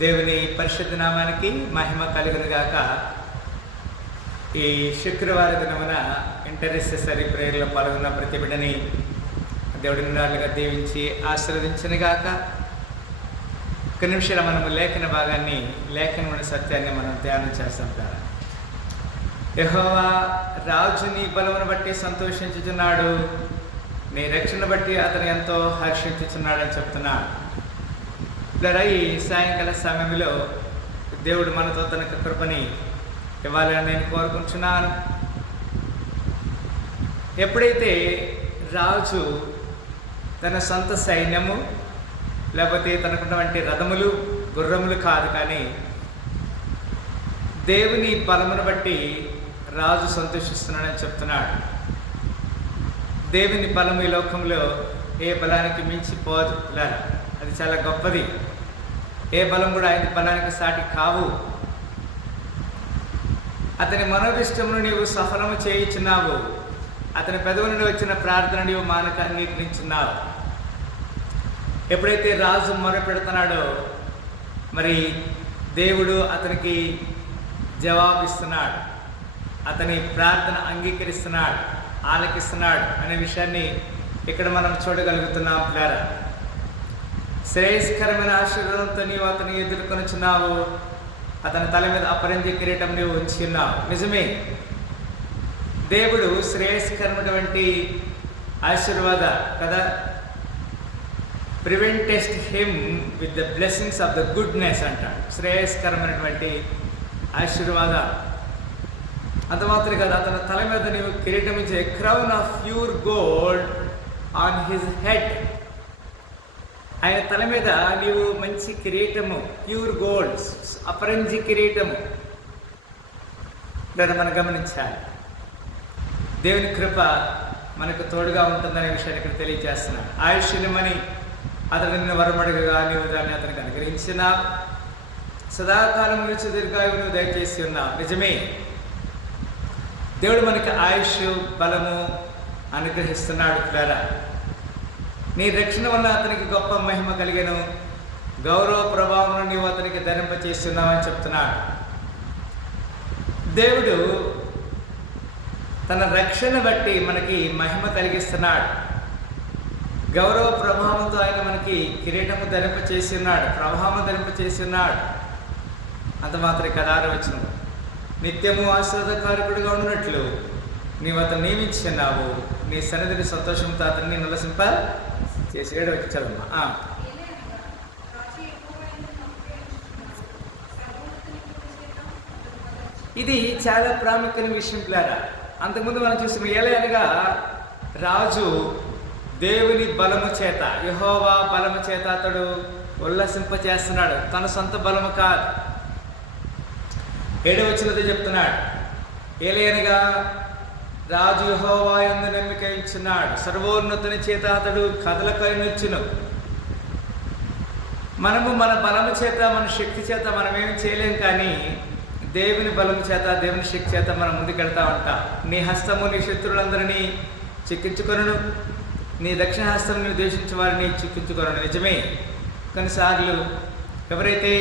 దేవుని పరిశుద్ధ నామానికి మహిమ కలుగునుగాక. ఈ శుక్రవార దినమున ఇంటర్సెసరీ ప్రేయర్లో పాల్గొన్న ప్రతి బిడ్డని దేవుడి నిండాలుగా దీవించి ఆశీర్వదించునుగాక. ఒక నిమిషాలు మనము లేఖనమైన సత్యాన్ని మనం ధ్యానం చేస్తాం కదా. యెహోవా రాజు నీ బలమును బట్టి సంతోషించుచున్నాడు, నీ రక్షణ బట్టి అతను ఎంతో హర్షించుచున్నాడు అని చెప్తున్నాడు. ఈ సాయంకాల సమయంలో దేవుడు మనతో తన కృపని ఇవ్వాలని నేను కోరుకుంటున్నాను. ఎప్పుడైతే రాజు తన సొంత సైన్యము లేకపోతే తనకున్నటువంటి రథములు గుర్రములు కాదు, కానీ దేవుని బలమును బట్టి రాజు సంతోషిస్తున్నాడని చెప్తున్నాడు. దేవుని బలము ఈ లోకంలో ఏ బలానికి మించిపోదు. అది చాలా గొప్పది. ఏ బలం కూడా ఆయన బలానికి సాటి కావు. అతని మనోభిష్టమును నీవు సఫలము చేయించున్నావు, అతని పెదవి నుండి వచ్చిన ప్రార్థన నీవు మానక అంగీకరించున్నావు. ఎప్పుడైతే రాజు మొరపెడుతున్నాడో మరి దేవుడు అతనికి జవాబిస్తున్నాడు, అతని ప్రార్థన అంగీకరిస్తున్నాడు, ఆలకిస్తున్నాడు అనే విషయాన్ని ఇక్కడ మనం చూడగలుగుతున్నాం. ప్లారా శ్రేయస్కరమైన ఆశీర్వాదంతో నీవు అతన్ని ఎదుర్కొనుచున్నావు, అతని తల మీద అపరంజి కిరీటం నీవు ఉంచున్నావు. నిజమే, దేవుడు శ్రేయస్కరమైనటువంటి ఆశీర్వాద కదా. Preventest him with the blessings of the goodness అంటాడు. శ్రేయస్కరమైనటువంటి ఆశీర్వాద. అంత మాత్రమే కదా, అతని తల మీద నీవు కిరీటం ఇచ్చే crown of pure gold on his head. ఆయన తల మీద నీవు మంచి కిరీటము, ప్యూర్ గోల్డ్, అపరంజి కిరీటము. దాన్ని మనం గమనించాలి. దేవుని కృప మనకు తోడుగా ఉంటుందనే విషయాన్ని ఇక్కడ తెలియజేస్తున్నాను. ఆయుష్యమని అతడు నిన్ను వరమడుగుగా నీవు దాన్ని అతనికి అనుగ్రహించినావు, సదాకాలం నుంచి దీర్ఘాయువు నువ్వు దయచేసి ఉన్నావు. నిజమే, దేవుడు మనకి ఆయుష్ బలము అనుగ్రహిస్తున్నాడు. ప్రేరా నీ రక్షణ వల్ల అతనికి గొప్ప మహిమ కలిగను, గౌరవ ప్రభావం నీవు అతనికి ధరింపచేస్తున్నావని చెప్తున్నాడు. దేవుడు తన రక్షణ బట్టి మనకి మహిమ కలిగిస్తున్నాడు. గౌరవ ప్రభావంతో ఆయన మనకి కిరీటము ధరింపచేసి ఉన్నాడు, ప్రభావం ధరింపచేసి ఉన్నాడు. అంత మాత్రమే కదా. 6వ వచనం, నిత్యము ఆశీర్వాదకారకుడిగా ఉన్నట్లు నీవు అతను నియమించున్నావు, నీ సన్నిధిని సంతోషంతో అతన్ని నిలసింప చేసి. 7వ వచనం చదవమ్మా. ఇది చాలా ప్రాముఖ్యమైన విషయం పిల్లారా. అంతకుముందు మనం చూసిన ఏలయనగా రాజు దేవుని బలము చేత, యెహోవా బలము చేత అతడు ఉల్లసింపచేస్తున్నాడు, తన సొంత బలము కాదు. 7వ వచనంలో చెప్తున్నాడు, ఏలయనగా రాజు యెహోవా యందు నమ్మిక ఉంచున్నాడు, సర్వోన్నతుని చేత అతడు కదలకైనొచ్చును. మనము మన బలము చేత, మన శక్తి చేత మనం ఏమి చేయలేం, కానీ దేవుని బలము చేత, దేవుని శక్తి చేత మనం ముందుకెళ్తా ఉంటాం. నీ హస్తము నీ శత్రువులందరినీ చిక్కించుకొనును, నీ దక్షిణ హస్తం నీ ద్వేషించే వారిని చిక్కించుకొనును. నిజమే, కొన్నిసార్లు ఎవరైతే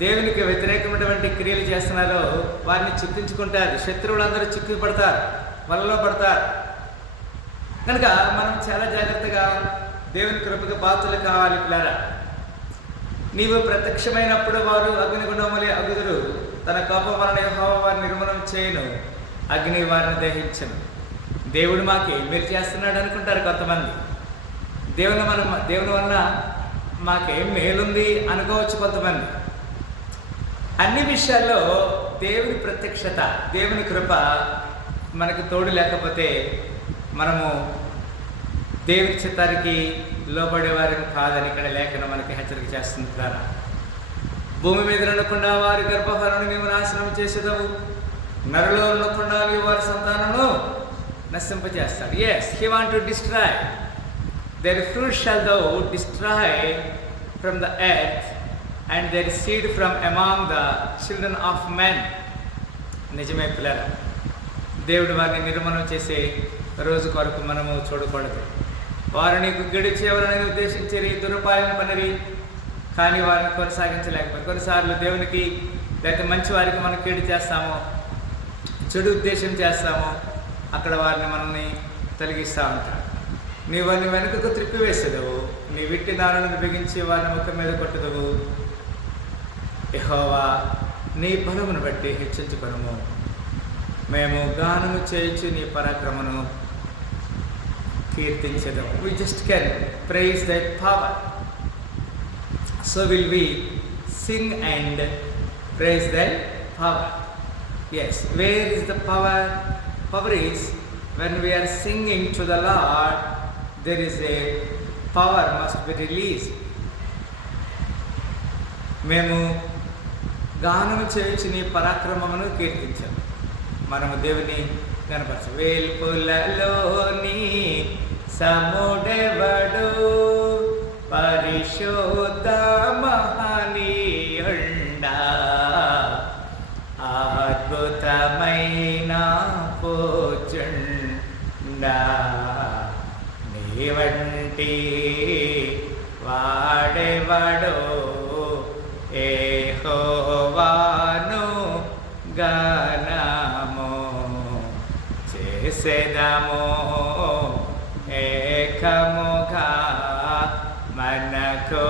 దేవునికి వ్యతిరేకమైనటువంటి క్రియలు చేస్తున్నారో వారిని చిక్కించుకుంటారు. శత్రువులందరూ చిక్కుపడతారు, వలలో పడతారు. కనుక మనం చాలా జాగ్రత్తగా దేవుని కృపకు పాత్రలు కావాలి పిల్లరా. నీవు ప్రత్యక్షమైనప్పుడు వారు అగ్నిగుండములే అగుదురు, తన కోపం వలన యెహోవా వారిని నిర్మూలన చేయను, అగ్ని వారిని దహించను. దేవుడు మీరు చేస్తున్నాడు అనుకుంటారు కొంతమంది. దేవుని వలన మాకేం మేలుంది అనుకోవచ్చు కొంతమంది. అన్ని విషయాల్లో దేవుని ప్రత్యక్షత, దేవుని కృప మనకు తోడు లేకపోతే మనము దేవుని చిత్తానికి లోబడేవారిని కాదని ఇక్కడ లేఖనం మనకి హెచ్చరిక చేస్తుంది. ద్వారా భూమి మీద ఉండకుండా వారి గర్భఫలను మేము నాశనం చేసేదవు, నరులో ఉండకుండా వారి సంతానము నశింపజేస్తాడు. Yes, he want to destroy their fruit shall thou destroy from the earth and their seed from among the children of men. నిజమే పిల్లలు, దేవుడు వారిని నిర్మూలన చేసే రోజు కొరకు మనము చూడకూడదు. వారు నీకు గెడిచేవారని ఉద్దేశించి దురుపాయం పనిరి, కానీ వారిని కొనసాగించలేకపోయి కొన్నిసార్లు దేవునికి లేకపోతే మంచి వారికి మనం కీడు చేస్తాము, చెడు ఉద్దేశం చేస్తాము, అక్కడ వారిని మనల్ని తొలగిస్తూ ఉంటాడు. నీ వారిని వెనుకకు త్రిప్పివేసేదవు, నీ విట్టి దారులను బిగించి వారిని ముఖం మీద కొట్టుదవు. యెహోవా నీ బలమును బట్టి హెచ్చించుకొనుము, మేము గానము చేయించి నీ పరాక్రమను కీర్తించెదము. We just can praise thy power. So will we sing and praise thy power. Yes, where is the power? Power is when we are singing to the Lord, there is a power must be released. మేము గానము చేయించి నీ పరాక్రమమును కీర్తించాము, మనము దేవుని కనపరచు. వేల్పులలోని సముడెవడు పరిశుద్ధ మహనీయుండా, అద్భుతమైన పూజుండా, నీ వంటి వాడెవడో యెహోవాను గానము చేసెదము ఏకముగా మనకు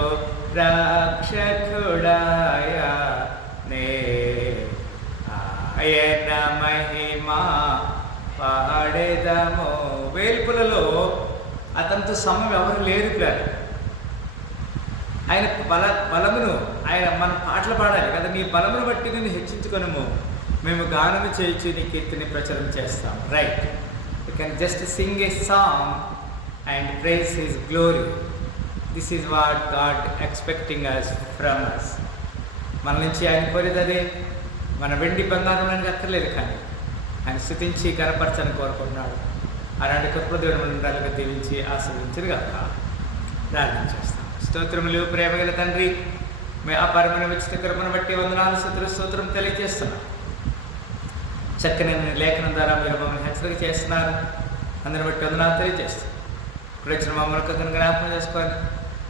రక్షకుడాయ నే ఆయన మహిమ పాడెదము. వేల్పులలో అతనితో సమయం ఎవరు లేరు పిల్లలు. ఆయన బలమును ఆయన మనం పాటలు పాడాలి కదా, నీ బలమును బట్టి నేను హెచ్చించుకొనుము, మేము గానము చేయించి నీ కీర్తిని ప్రచారం చేస్తాం. Right, you can just sing a song and praise his glory. This is what God expecting us from us. మన నుంచి ఆయన కోరేది అదే. మన వెండి బంగారం అనేది అక్కర్లేదు, కానీ ఆయన స్తుతించి కనపరచని కోరుకుంటున్నాడు. అలాంటి కృపదేవుడు ఉండాలిగా దీవించి ఆశీర్వదించదు కాక ప్రార్థన చేస్తాం. స్తోత్రములు ప్రేమగల తండ్రి, మీ అపారమైన ఉచిత కృపను బట్టి వందనాలు స్తోత్రం తెలియజేస్తున్నాం. చక్కని లేఖనం ద్వారా మీరు మమ్మల్ని హెచ్చరిక చేస్తున్నారు, అందరిని బట్టి వందనాలు తెలియజేస్తాం. ఇప్పుడు వచ్చిన మమ్మల్ని జ్ఞాపకం చేసుకొని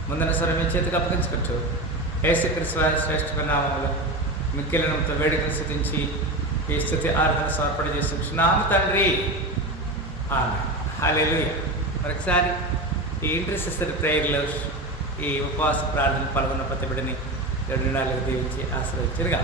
ముందున్న స్వరం మీ చేతికి అప్పగించుకోవచ్చు. యేసుక్రీస్తు వారి శ్రేష్ఠ నామములో మిక్కిలినంతో వేడుకను స్తుతించి ఈ స్తుతి ఆరాధన సమర్పణ చేస్తున్నాము తండ్రి, ఆమేన్. హల్లెలూయా. మరొకసారి ఈ ఇంటర్సెసరీ ప్రేయర్లో ఈ ఉపవాస ప్రార్థన పాల్గొన్న ప్రతి బిడ్డని 2 నెలలకు దీవించి ఆశీర్వదించరుగా.